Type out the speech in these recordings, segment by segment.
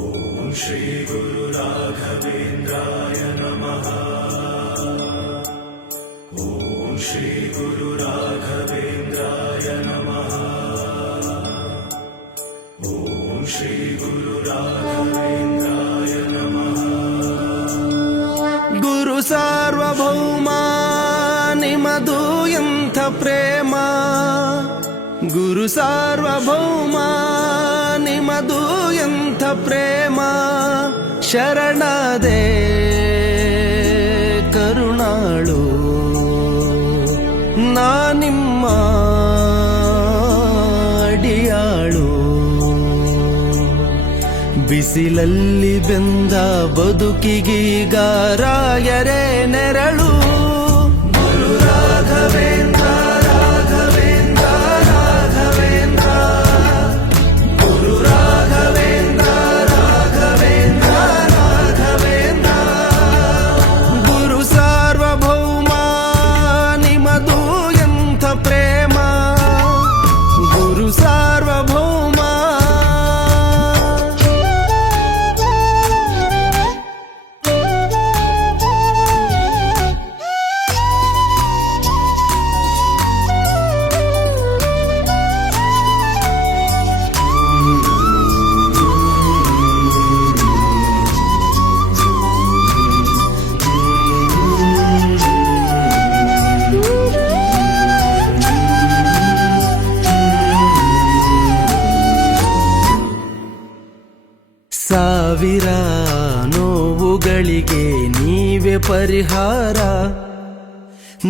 ಓಂ ಶ್ರೀ ಗುರು ರಾಘವೇಂದ್ರಾಯ ನಮಃ. ಓಂ ಶ್ರೀ ಗುರು ರಾಘವೇಂದ್ರಾಯ ನಮಃ. ಓಂ ಶ್ರೀ ಗುರು ರಾಘವೇಂದ್ರಾಯ ನಮಃ. ಗುರು ಸಾರ್ವಭೌಮ ನಿಮದು ಎಂಥ ಪ್ರೇಮ, ಗುರು ಸಾರ್ವಭೌಮ ನಿಮದು ಎಂಥ ಪ್ರೇಮ, ಶರಣದೆ ಕರುಣಾಳು ನಾ ನಿಮ್ಮ ಅಡಿಯಾಳು. ಬಿಸಿಲಲ್ಲಿ ಬೆಂದ ಬದುಕಿಗೀಗ ರಾಯರೇ ನೆರಳು. ಗುರು ರಾಘವೇಂದ್ರ ರಾಘವೇಂದ್ರ ರಾಘವೇಂದ್ರ, ಗುರು ರಾಘವೇಂದ್ರ ರಾಘವೇಂದ್ರ ರಾಘವೇಂದ್ರ. ಗುರು ಸಾರ್ವಭೌಮ ನಿಮದು ಎಂಥ ಪ್ರೇಮ, ಗುರು ಸಾರ್ವಭೌಮ. ಸಾವಿರ ನೋವುಗಳಿಗೆ ನೀವೇ ಪರಿಹಾರ,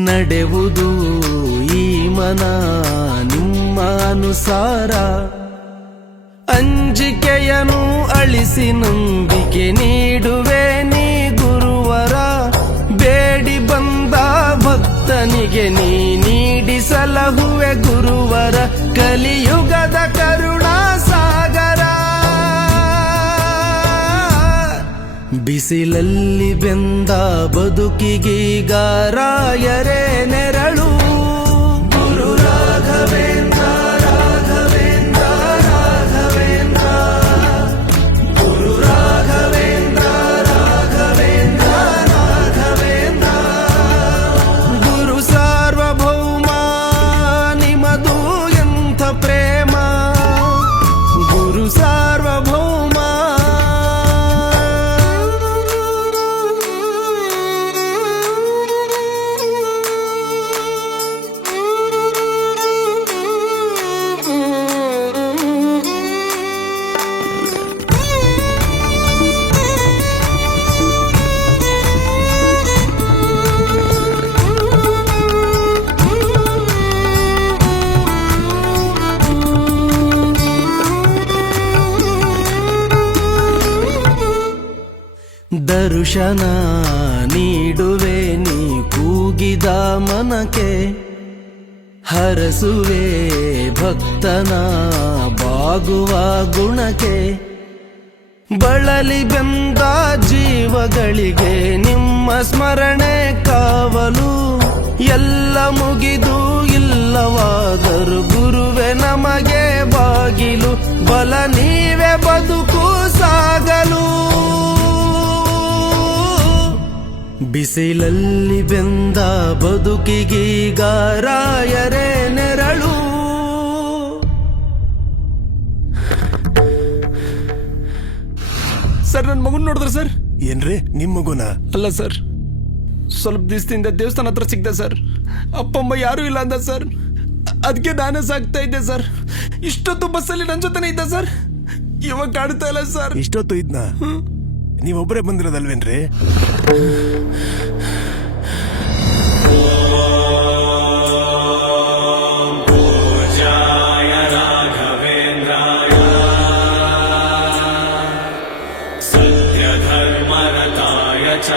ನಡೆವುದು ಈ ಮನ ನಿಮ್ಮ ಅನುಸಾರ. ಅಂಜಿಕೆಯನು ಅಳಿಸಿ ನಂಬಿಕೆ ನೀಡುವೆ ನೀ ಗುರುವರ, ಬೇಡಿ ಬಂದ ಭಕ್ತನಿಗೆ ನೀ ನೀಡಿ ಸಲಹುವೆ ಗುರುವರ. ಕಲಿಯುಗದ ಕರುಣಾ ಸಾಗರ, ಬಿಸಿಲಲ್ಲಿ ಬೆಂದ ಬದುಕಿಗೀಗ ರಾಯರೇ ನೆರಳು. ಗುರು ರಾಘವೇಂದ್ರ ರಾಘವೇಂದ್ರ ರಾಘವೇಂದ್ರ, ಗುರು ರಾಘವೇಂದ್ರ ರಾಘವೇಂದ್ರ ರಾಘವೇಂದ್ರ. ಗುರು ಸಾರ್ವಭೌಮ ನಿಮದು ಎಂಥ ಪ್ರೇಮ, ಗುರು ಸಾರ್ವಭೌಮ. ದರ್ಶನ ನೀಡುವೆ ನೀ ಕೂಗಿದ ಮನಕ್ಕೆ, ಹರಸುವೆ ಭಕ್ತನ ಬಾಗುವ ಗುಣಕ್ಕೆ. ಬಳಲಿ ಬೆಂದ ಜೀವಗಳಿಗೆ ನಿಮ್ಮ ಸ್ಮರಣೆ ಕಾವಲು, ಎಲ್ಲ ಮುಗಿದು ಇಲ್ಲವಾದರೂ ಗುರುವೆ ನಮಗೆ ಬಾಗಿಲು. ಬಲ ನೀವೇ ಬದುಕು ಸಾಗಲು, ಬಿಸಿಲಲ್ಲಿ ಬೆಂದ ಬದುಕಿಗೀಗ ರಾಯರೇ ನೆರಳು. ಸರ್, ನನ್ನ ಮಗುನ್ ನೋಡಿದ್ರ ಸರ್? ಏನ್ರಿ ನಿಮ್ ಮಗುನ? ಅಲ್ಲ ಸರ್, ಸ್ವಲ್ಪ ದಿವಸದಿಂದ ದೇವಸ್ಥಾನ ಹತ್ರ ಸಿಗ್ದೆ ಸರ್. ಅಪ್ಪಮ್ಮ ಯಾರು ಇಲ್ಲ ಅಂದ ಸರ್, ಅದಕ್ಕೆ ನಾನೇ ಸಾಕ್ತಾ ಇದ್ದೆ ಸರ್. ಇಷ್ಟೊತ್ತು ಬಸ್ಸಲ್ಲಿ ನನ್ನ ಜೊತೆನೇ ಇದ್ದ ಸರ್, ಇವಾಗ ಕಾಣ್ತಾ ಇಲ್ಲ ಸರ್. ಇಷ್ಟೊತ್ತು ಇದ್ನ? ನೀವೊಬ್ಬರೇ ಬಂದಿರೋದಲ್ವೇನ್ರಿ? ಪೂಜಾಯ ರಾಘವೇಂದ್ರಾಯ ಸತ್ಯ ಧರ್ಮರತಾಯ ಚ